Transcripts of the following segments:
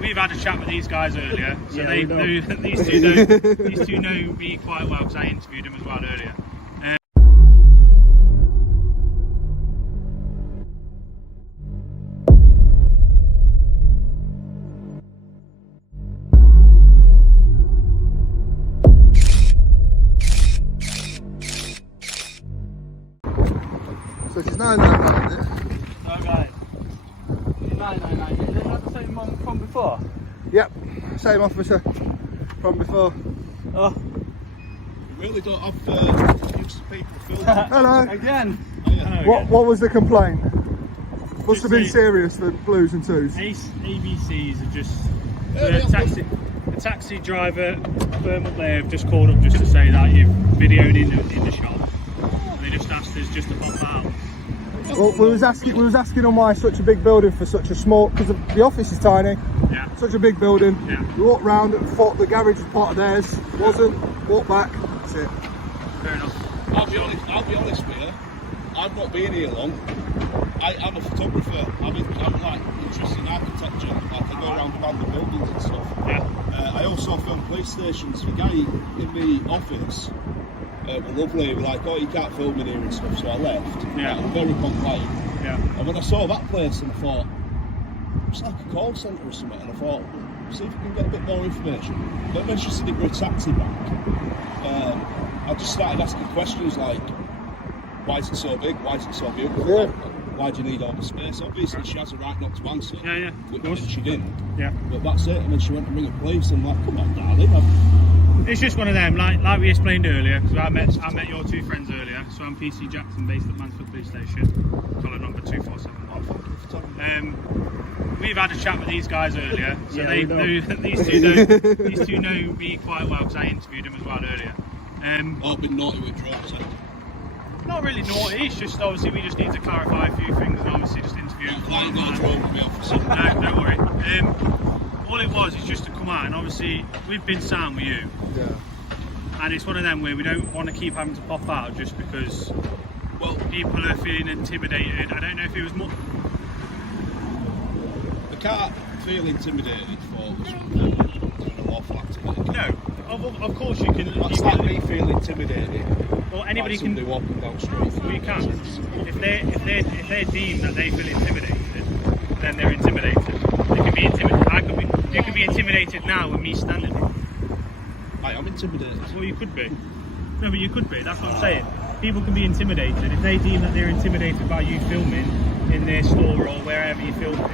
we've had a chat with these guys earlier, so Yeah, these two know me quite well because I interviewed them as well earlier. So she's 999, is it? Okay. 999. Is that the same one from before? Yep, same officer from before. Oh. We really don't have use of people filming. Hello. Again. Oh, yeah. What was the complaint? Must have been serious for blues and twos. ABCs are just the taxi driver firm up there have just called up just to say that you've videoed in the shop. And they just asked us just to pop out. Well, we was asking on why such a big building for such a small, because the office is tiny. Yeah. Such a big building. Yeah. We walked round and thought the garage was part of theirs. It wasn't. Walked back. That's it. Fair enough. I'll be honest with you. I've not been here long. I'm a photographer. I'm like interested in architecture. Like I go around abandoned buildings and stuff. Yeah. I also film police stations. The guy in the office were lovely. They were like, "Oh, you can't film in here and stuff." So I left. Yeah. Like, very compliant. Yeah. And when I saw that place, and I thought, it's like a call centre or something. And I thought, see if we can get a bit more information. But when she said it were a taxi bank, I just started asking questions like, why is it so big? Why is it so beautiful? Yeah. Why do you need all the space? Obviously, she has a right not to answer. Yeah, yeah. Which she didn't. Yeah. But that's it. And then she went to ring the police. And I'm like, come on, darling. It's just one of them, like we explained earlier, because I met your two friends earlier. So I'm PC Jackson, based at Mansfield Police Station, caller number 2471. We've had a chat with these guys earlier, so these two know me quite well because I interviewed them as well earlier. I've been naughty with drugs. Not really naughty. It's just obviously we just need to clarify a few things, and obviously just interview. Like nothing's wrong with me, officer. No, don't worry. All it was is just to come out, and obviously we've been sound with you. Yeah. And it's one of them where we don't want to keep having to pop out just because people are feeling intimidated. I don't know if it was more. I can't feel intimidated for doing a lawful activity. No, of course you can. That's like me feeling intimidated. Well, anybody like somebody can. walking down the street. Well, you can. If they deem that they feel intimidated, then they're intimidated. They can be intimidated. You could be intimidated now with me standing. I am intimidated. Well, you could be. No, but you could be. That's what I'm saying. People can be intimidated if they deem that they're intimidated by you filming in their store or wherever you film it.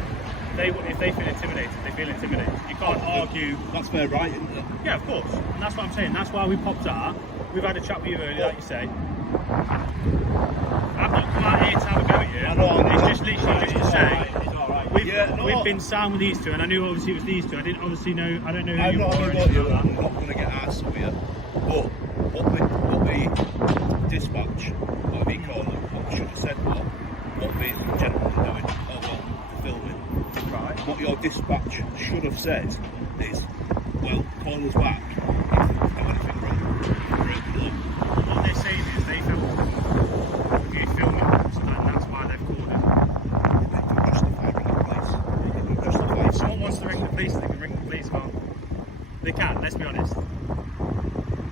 If they feel intimidated, they feel intimidated. You can't argue. That's fair right, isn't it? Yeah, of course. And that's what I'm saying. That's why we popped out. We've had a chat with you earlier, like you say. I've not come out here to have a go at you. I know. It's just literally just to say. Right. We've been sound with these two, and I knew obviously it was these two. I didn't obviously know. I don't know who I'm you not are. I'm not going to get arsed with you. But what the dispatch, what we call them, what we should have said was, what the gentlemen are doing, the filming. Right. What your dispatch should have said is, well, call us back if you do anything wrong. Break the law. What they're saying is they filmed you filming, and that's why they've called it. They can justify ringing the police. They can justify If someone wants to ring the police, they can ring the police. Well, they can. Let's be honest.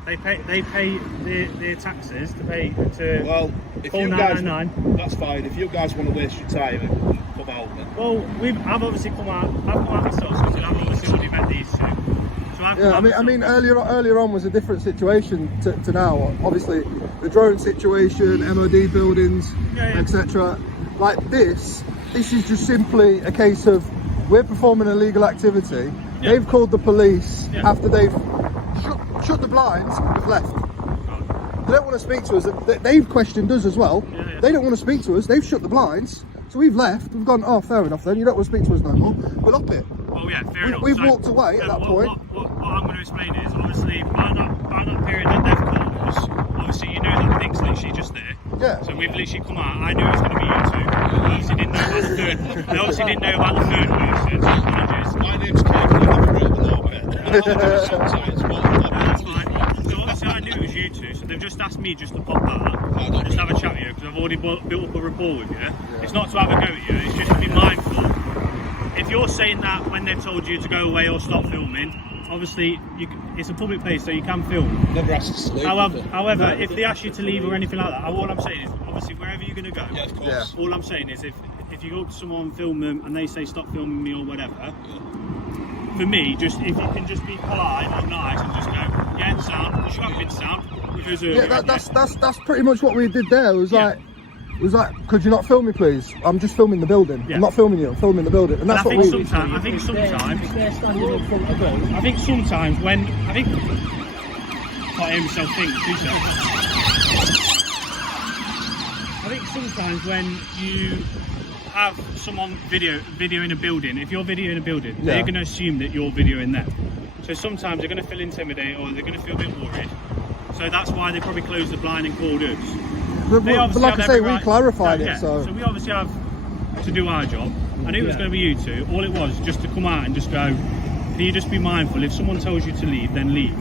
They pay their taxes to pay to. Well, if call you guys, 999. that's fine. If you guys want to waste your time and come out, then Well, I've obviously come out. I've come out myself because I've obviously already met these two. So I've come out I mean, myself. earlier on was a different situation to now. Obviously, the drone situation, MOD buildings, etc. Like this is just simply a case of we're performing a legal activity. Yeah. They've called the police after they've shut the blinds. We've left. They don't want to speak to us. They've questioned us as well. Yeah. They don't want to speak to us. They've shut the blinds. So we've left. We've gone, oh, fair enough then. You don't want to speak to us no more. We'll up it. Oh yeah, fair enough. We've walked away at that point. What I'm going to explain is, obviously, by that period that they've called us, obviously you know that the thing's literally just there. Yeah. So we've literally come out. I knew it was going to be you two. I obviously didn't know about the third. I obviously didn't know about the third person. my name's Kevin. I never break the law, mate. Sometimes, but That's fine. So obviously I knew it was you two. So they've just asked me just to pop out and just have a chat with you because I've already built up a rapport with you. It's not to have a go at you. It's just to be mindful if you're saying that when they've told you to go away or stop filming, obviously it's a public place, so you can film. Never asked us to leave. However, if they ask you to leave or anything like that, all I'm saying is, obviously, wherever you're going to go, yeah, of course. all I'm saying is if you go to someone, film them, and they say stop filming me or whatever, for me, just if you can just be polite or nice and just go, yeah, sound, because you have been sound. That's pretty much what we did there. It was like, could you not film me, please? I'm just filming the building. Yeah. I'm not filming you. I'm filming the building, and that's what we. I think sometimes when can't hear myself think. I think sometimes when you have someone videoing a building, if you're videoing a building, they're going to assume that you're videoing them. So sometimes they're going to feel intimidated or they're going to feel a bit worried. So that's why they probably closed the blind and called us. But like I say, we clarified it. So we obviously have to do our job. I knew it was going to be you two. All it was just to come out and just go, can you just be mindful? If someone tells you to leave, then leave.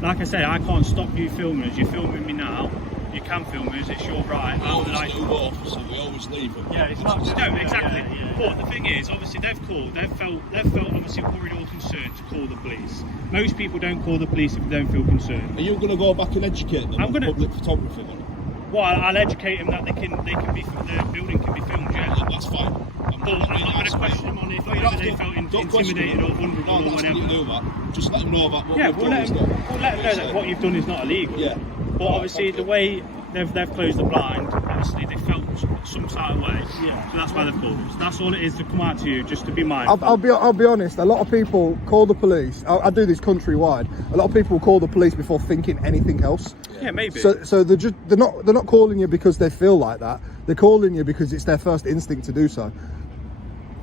Like I say, I can't stop you filming us. You're filming me now. You can film us. It's your right. We always do off, so we always leave them. Yeah, it's not. No, exactly. But the thing is, obviously, they've felt obviously worried or concerned to call the police. Most people don't call the police if they don't feel concerned. Are you going to go back and educate them on public photography? Well, I'll educate them that the building can be filmed. Yeah, that's fine. I'm not going to question them on if they felt intimidated or vulnerable or whatever. Just let them know about what we'll let them know that what you've done is not illegal. Yeah. But obviously the way they've closed the blind, obviously they felt some sort of way. Yeah. So that's why they've called us. That's all it is, to come out to you, just to be mindful. I'll be honest. A lot of people call the police. I do this countrywide. A lot of people call the police before thinking anything else. Yeah, maybe. So they're not calling you because they feel like that. They're calling you because it's their first instinct to do so.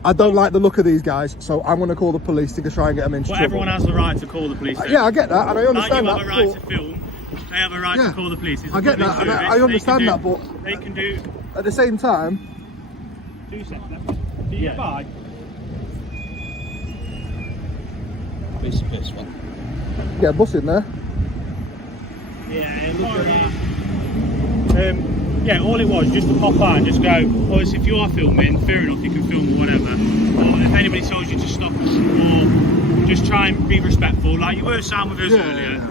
I don't like the look of these guys, so I'm going to call the police to try and get them into trouble. Everyone has the right to call the police. Yeah, I get that, and I understand that. You have a right to film. They have a right to call the police. I get that, and I understand that, but they can do. At the same time. 2 seconds. Yeah. Bye. Piece of piss, man. Get a bus in there. Yeah, all it was just to pop out and just go, obviously if you are filming, fair enough, you can film or whatever. Or if anybody tells you to stop or just try and be respectful, like you were Sam with us earlier.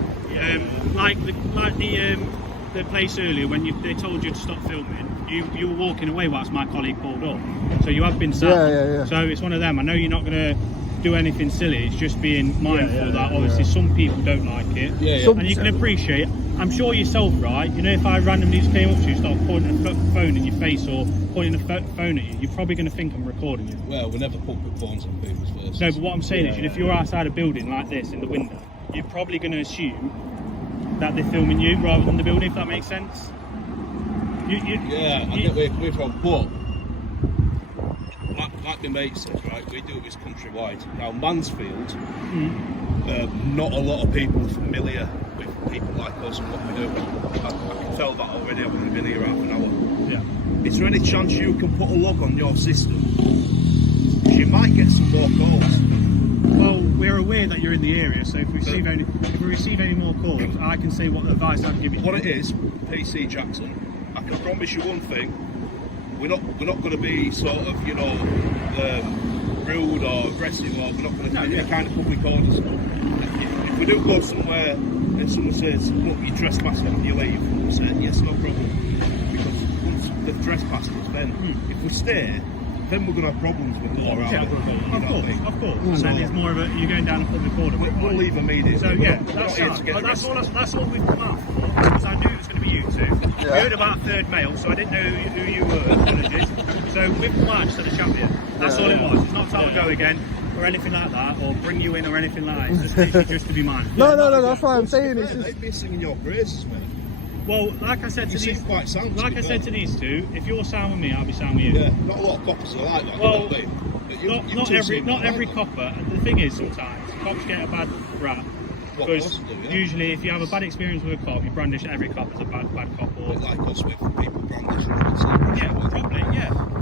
Like the place earlier when they told you to stop filming, you were walking away whilst my colleague pulled up. So you have been Sam. So it's one of them. I know you're not going to do anything silly, it's just being mindful that obviously some people don't like it. And you can appreciate, I'm sure yourself, right? You know, if I randomly just came up to you, start pointing a phone in your face or pointing a phone at you, you're probably going to think I'm recording you. Well, we never put phones on people's faces. No, but what I'm saying is, if you're outside a building like this in the window, you're probably going to assume that they're filming you rather than the building, if that makes sense. I get where you're coming from, but like my mate says, right, we do this countrywide. Now, Mansfield, not a lot of people familiar with people like us and what we do. I can tell that already. I've only been here half an hour. Yeah. Is there any chance you can put a log on your system? Because you might get some more calls. Well, we're aware that you're in the area, so if we receive any more calls, I can say what advice I'd give you. What it is, PC Jackson, I can promise you one thing. We're not going to be sort of, you know, rude or aggressive, or we're not going to do any kind of public orders. If we do go somewhere and someone says, look, you're trespassing and you leave, we say, yes, no problem. Because once they've trespassed us, then if we stay, then we're going to have problems with the law. Of course. And then it's more of a, you're going down a public order. We'll leave immediately. So that's all we've come out for, because I knew it was going to be you two. We heard about a third male, so I didn't know who you were. Apologies. So we've come out just had a chat with you. That's all it was. It's not to have a go again or anything like that, or bring you in or anything like that. It's just literally just to be mindful. No, that's why I'm saying it's just... They'd be singing your praises, mate. Well, like I said to these, to these two, if you're sound with me, I'll be sound with you. Yeah, not a lot of coppers are like that. Well, not every copper. The thing is, sometimes cops get a bad rap. Because usually, if you have a bad experience with a cop, you brandish every cop as a bad cop. Or like us, with people brandish. Probably.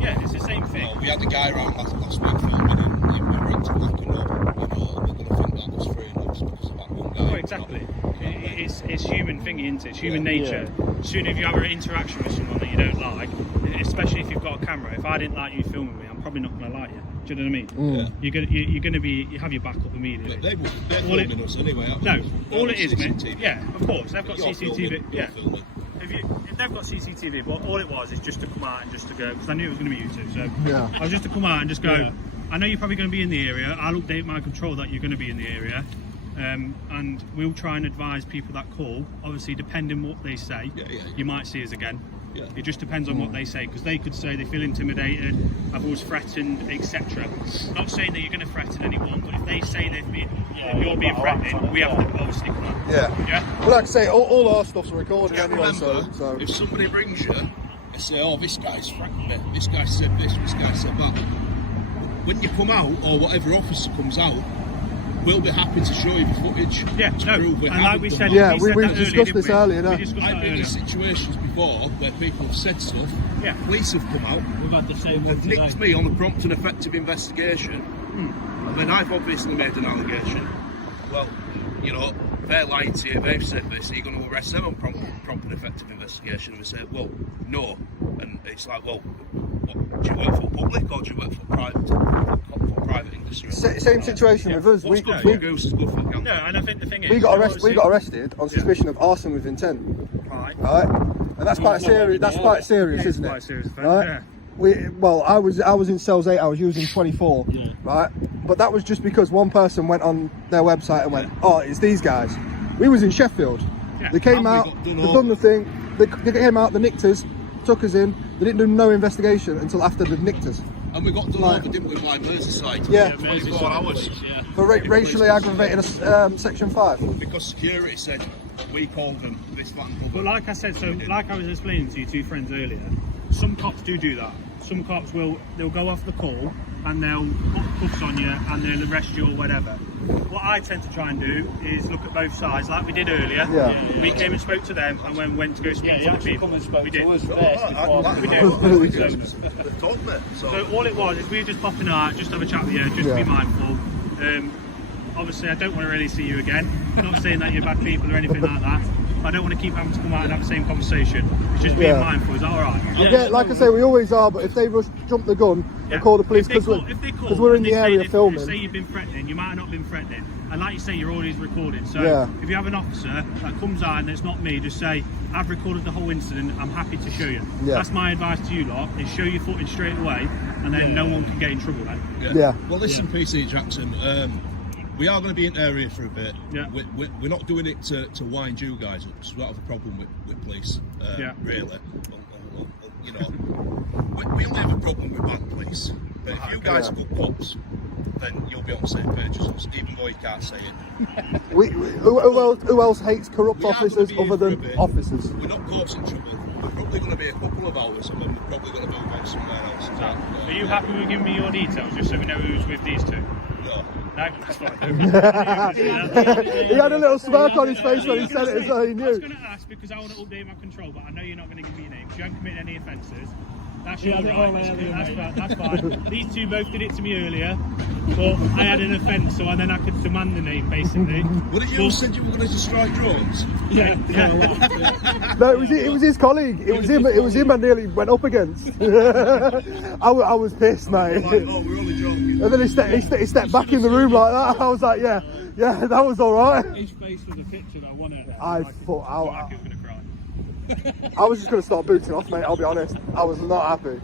Yeah, it's the same thing. Well, we had a guy around last week filming, and we were into blacking up. You know, we're going to think that was free enough because of that one guy. Oh, exactly. It's human thingy, isn't it? It's human nature. As soon as you have an interaction with someone that you don't like, especially if you've got a camera. If I didn't like you filming me, I'm probably not going to like you. Do you know what I mean? You're gonna be, you have your back up immediately. But they're filming us anyway. No, all it is, mate. Yeah, of course, they've got CCTV. Yeah. If they've got CCTV, but all it was is just to come out and just to go, because I knew it was going to be you two. So I was just to come out and just go. Yeah. I know you're probably going to be in the area. I'll update my control that you're going to be in the area. And we'll try and advise people that call. Obviously, depending what they say, you might see us again. Yeah. It just depends on what they say, because they could say they feel intimidated, I've always threatened, etc. Not saying that you're going to threaten anyone, but if they say you're being threatening, we have to obviously come on. Yeah. Well, like I say, all our stuff's recorded anyway. Remember, so if somebody brings you and say, "Oh, this guy's threatened me. This guy said this. This guy said that," when you come out, or whatever officer comes out, we'll be happy to show you the footage. Yeah, to prove we and like we said, we discussed this earlier. I've been in situations before where people have said stuff. Yeah. Police have come out. We've had the same one today. Nicked me on a prompt and effective investigation. And then I've obviously made an allegation. Well, you know, they're lying to you. They've said this. Are you going to arrest them on prompt and effective investigation? And we say, well, no. And it's like, well, what, do you work for public or do you work for private industry? Same situation with us. What's good for goose is good for gander. No, and I think the thing is, we got arrested on suspicion of arson with intent. Right. And that's quite serious. That's quite serious, isn't it? Quite serious offence, right. I was in cells 8. I was using 24. Right. But that was just because one person went on their website and went, "Oh, it's these guys." We was in Sheffield. They came out. They done the thing. They came out. They nicked us. Took us in. They didn't do no investigation until after they nicked us. And we got done over, didn't we, by Merseyside? Yeah. 24 hours. Yeah. For racially aggravating Section 5. Because security said we called them this, that, and But like I said, like I was explaining to you two friends earlier, some cops do that. Some cops they'll go off the call and they'll put cuffs on you and they'll arrest you or whatever. What I tend to try and do is look at both sides, like we did earlier. We came and spoke to them, and when we went to go speak to the people, we did. So all it was is we were just popping out, just have a chat with you, just be mindful. Obviously, I don't want to really see you again. I'm not saying that you're bad people or anything like that. I don't want to keep having to come out and have the same conversation. It's just being mindful. Is that all right? Yeah, like I say, we always are. But if they jump the gun and call the police because we're in the area filming. Say you've been threatening, you might have not been threatening, and like you say, you're always recording. So if you have an officer that comes out and it's not me, just say, "I've recorded the whole incident. I'm happy to show you." That's my advice to you lot: is show your footage straight away, and then no one can get in trouble then. Well, listen, PC Jackson. We are going to be in the area for a bit. We're not doing it to wind you guys up, because we don't have a problem with police, really. You know, we only have a problem with bad police. But if you guys are good cops, then you'll be on the same page as us, even though you can't say it. Who else hates corrupt officers other than officers? We're not caught in trouble. We're probably going to be a couple of hours, and then we're probably going to move on somewhere else. Are you happy with giving me your details, just so we know who's with these two? No. No, that's fine. He had a little smirk on his face when he said it, so he knew. I was going to ask because I want to update my control, but I know you're not going to give me your name because you haven't committed any offences. That's your right. That's fine. These two both did it to me earlier, but I had an offence, so then I could demand the name, basically. What did you said you were going to destroy drones? Yeah. No, it was his colleague. It was him I nearly went up against. I was pissed, mate. Like, oh, we're only joking. And then he stepped back in the room like that. I was like, yeah, that was all right. His face was a picture I wanted. I thought I was going to cry. I was just going to start booting off, mate. I'll be honest. I was not happy.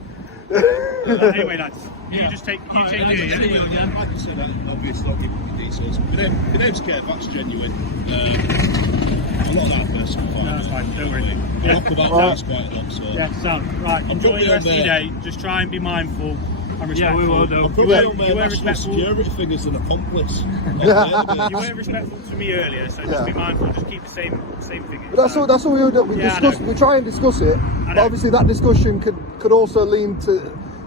Anyway, lads, you take Like I said, obviously I'll give you the details. My name's Kev, that's genuine. A lot of that person. No, that's fine, don't worry. We talk about things quite a lot, so. Yeah, so, right, enjoy the rest of your day. Just try and be mindful and respectful. Yeah, we will do. You were respectful. Security figure as an accomplice. You weren't respectful to me earlier, so just be mindful. Just keep the same thing. But that's all we do. We try and discuss it, but obviously that discussion could also lean to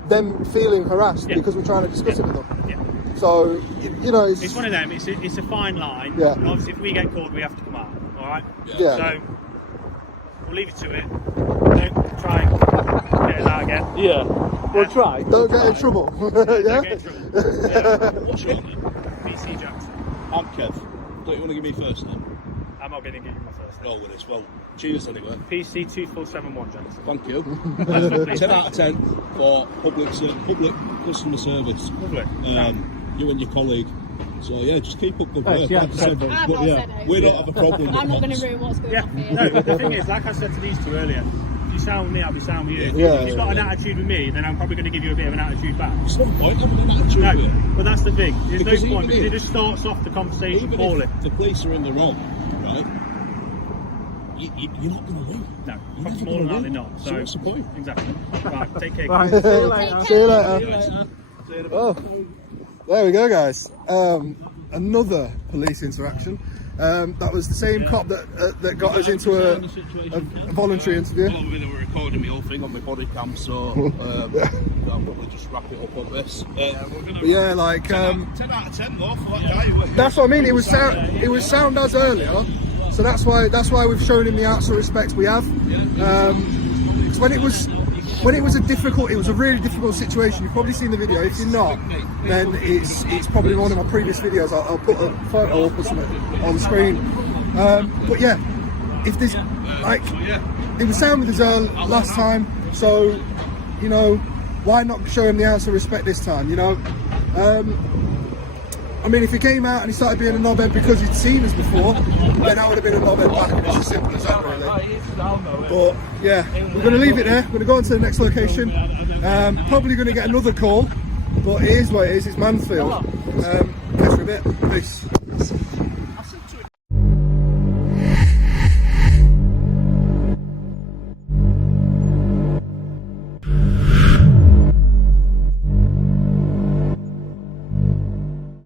them feeling harassed because we're trying to discuss it with them. Yeah. So you know, it's one of them. It's a fine line. Yeah. And obviously, if we get called, we have to come out. All right. Yeah. So we'll leave you to it. Don't try and get it out again. Yeah. We'll try. Don't get in trouble. Don't get in trouble. What's your name? PC Jackson. I'm Kev. Don't you want to give me first name? I'm not going to give you my first name. No worries. Well, cheers anyway. PC2471, Jackson. Thank you. That's lovely. 10 out of 10 for public customer service. Lovely. You and your colleague. So yeah, just keep up the Thanks, work. yeah, Like I said, thanks. I've but not yeah, said it. we don't have a problem. I'm not going with to ruin what's going Yeah, on here. no, but the thing is, like I said to these two earlier, if you sound with me, I'll be sound with you. Yeah. If you've got an attitude with me, then I'm probably going to give you a bit of an attitude back. There's no point having an attitude No, with it. but that's the thing. There's Because no point even because it if- just starts off the conversation Even poorly. if the police are in the wrong, right? You're not going to win. No, You're probably never more than gonna likely win. not. So what's the point? Exactly. Right, take care. Right. guys. See you later. See you later. See you later. Oh, there we go, guys. Another police interaction. That was the same cop that got us into a voluntary interview. Well, they were recording my whole thing on my body cam, so I'll probably just wrap it up on this. But yeah, like 10 out of 10 though for that guy. that's what I mean. It was sound as earlier, so that's why we've shown him the ounce of respect we have. 'Cause when it was it was a really difficult situation. You've probably seen the video. If you're not, then it's probably one of my previous videos. I'll put a photo up or something on the screen. But yeah, if there's like, it was sound with us last time, so you know, why not show him the ounce of respect this time? You know, I mean, if he came out and he started being a knobhead because he'd seen us before, then I would have been a knobhead back. It's as simple as that, really. But yeah, we're going to leave it there. We're going to go on to the next location. Probably going to get another call, but it is what it is. It's Mansfield. Catch you in a bit. Peace.